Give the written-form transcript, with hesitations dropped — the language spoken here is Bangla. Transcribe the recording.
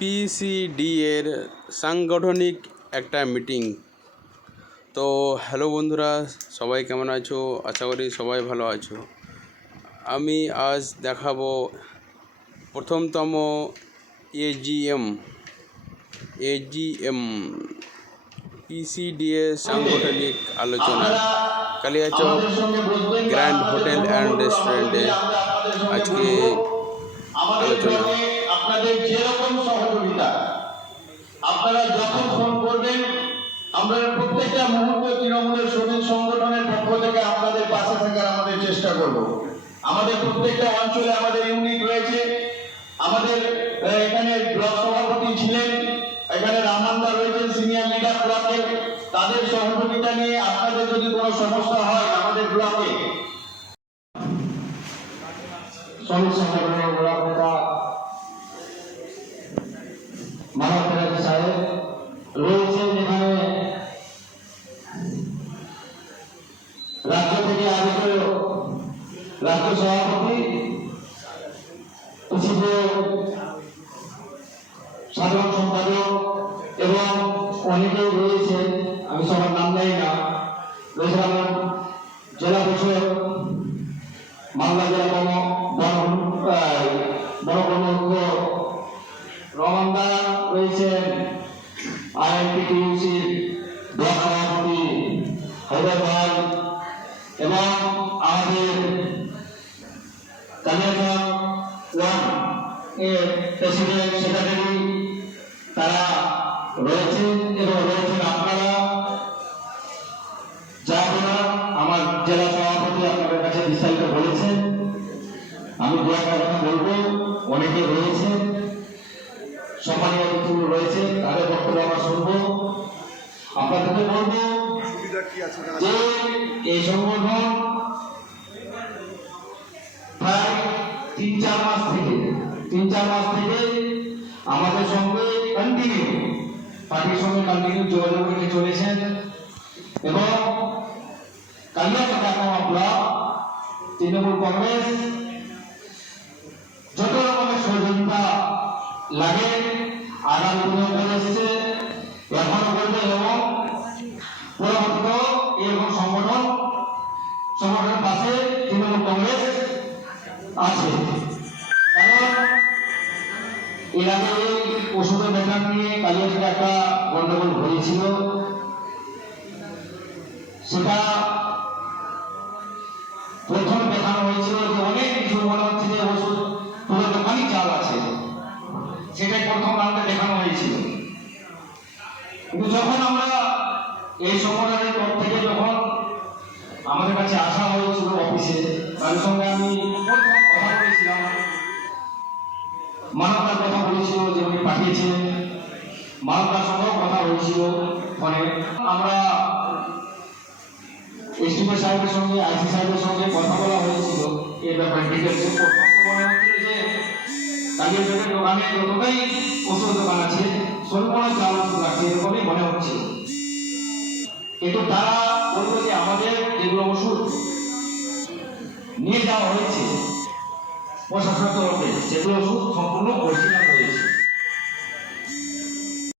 পিসিডি এর সাংগঠনিক একটা মিটিং। তো হ্যালো বন্ধুরা, সবাই কেমন আছো? আশা করি সবাই ভালো আছো। আমি আজ দেখাবো প্রথমতম এজিএম পিসিডি এর সাংগঠনিক আলোচনা কালিয়াচক গ্র্যান্ড হোটেল অ্যান্ড রেস্টুরেন্টে আজকে আলোচনা। আপনাদের যেরকম সহযোগিতা আপনারা যখন ফোন করবেন, আমরা প্রত্যেকটা মুহূর্তে তৃণমূলের শ্রমিক সংগঠনের পক্ষ থেকে আপনাদের পাশে থাকার আমাদের চেষ্টা করব। আমাদের প্রত্যেকটা অঞ্চলে আমাদের ইউনিট রয়েছে। আমাদের এখানে ব্লক সভাপতি ছিলেন, এখানে রামান্দা রয়েছেন সিনিয়র লিডার ব্লকের, তাদের সহযোগিতা নিয়ে আপনাদের যদি কোনো সমস্যা হয় আমাদের ব্লকে শ্রমিক সংগঠনের ব্লক নেতা মানব সাহেব রয়েছেন। এখানে রাজ্য থেকে আগত রাজ্য সভাপতি, সাধারণ সম্পাদক এবং অনেকেই রয়েছেন, আমি সবার নাম জানি না। রয়েছে আমার জেলা পরিষদ মালদা জেলা বনকর্মক্ষ রমান্দা রয়েছেন, আইএনটিটিউসির ব্লক সভাপতি হায়দ্রাবাদ এবং আমাদের কালিয়াচক ওয়ান এর প্রেসিডেন্ট সেক্রেটারি তারা রয়েছেন এবং রয়েছেন আপনারা যারা আমার জেলা সভাপতি আপনাদের কাছে বিস্তারিত বলেছেন। আমি দু একটা কথা বলবো, অনেকে রয়েছে সম্মানীয় অতিথি রয়েছে, তাদের বক্তব্য আমরা শুনবো। আপনাদেরকে বলবো যে এই সংগঠন প্রায় 3-4 মাস থেকে আমাদের সঙ্গে পার্টির সঙ্গে কন্টিনিউ যোগাযোগ রেখে চলেছেন এবং কালিয়াচক ব্লক তৃণমূল কংগ্রেস যত রকমের সহযোগিতা লাগে আগামী দিনেও করে এসেছে, এখনো করবে এবং পরবর্তীতেও এরকম সংগঠনের পাশে তৃণমূল কংগ্রেস আছে। কারণ এর আগে ওষুধের বেতন নিয়ে কালিয়াচকে একটা গন্ডগোল হয়েছিল, সেটা প্রথম দেখানো হয়েছিল যে অনেক কিছু মনে হচ্ছে যে ওষুধ পুরো দোকানই চাল আছে, সেটাই প্রথম রাউন্ডে দেখানো হয়েছিল। কিন্তু যখন আমরা এই সংগঠনের পর থেকে যখন আমাদের কাছে আসা হয়েছিল অফিসে, তার সঙ্গে আমি প্রথম কথা বলেছিলাম, মানবতার কথা বলেছিল যে উনি পাঠিয়েছিলেন, মানবতার সঙ্গেও কথা হয়েছিল ফোনে। আমরা এসডিপি সাহেবের সঙ্গে আইসি সাহেবের সঙ্গে কথা বলা হয়েছিল এই ব্যাপারে ডিটেলসে। প্রথম তো মনে হচ্ছিল যে কালিয়াচকের দোকানে যতটাই ওষুধ দোকান আছে সম্পূর্ণ চাল ওষুধ আছে এরকমই মনে হচ্ছিল। কিন্তু তারা বলবো যে আমাদের যেগুলো ওষুধ নিয়ে যাওয়া হয়েছে প্রশাসনের তরফে, সেগুলো ওষুধ সম্পূর্ণ অরিজিনাল